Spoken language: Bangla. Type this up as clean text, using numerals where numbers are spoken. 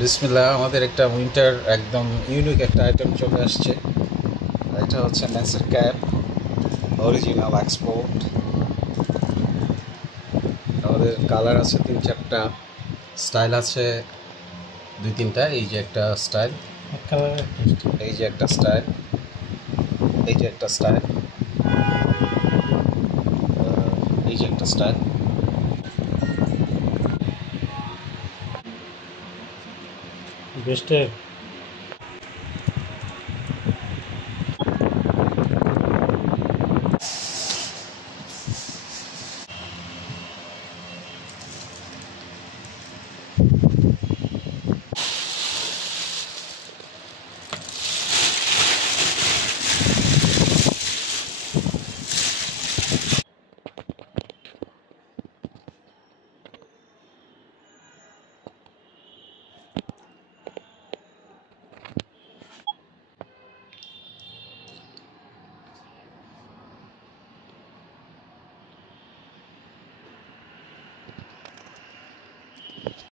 বিসমিল্লাহ, আমাদের একটা উইন্টার একদম ইউনিক একটা আইটেম চলে আসছে। এটা হচ্ছে মেন্সের ক্যাপ, অরিজিনাল এক্সপোর্ট। আমাদের কালার আছে 3-4টা, স্টাইল আছে 2-3টা। এই যে একটা স্টাইল, এই যে একটা স্টাইল, এই যে একটা স্টাইল, এই যে একটা স্টাইল। বেস্টের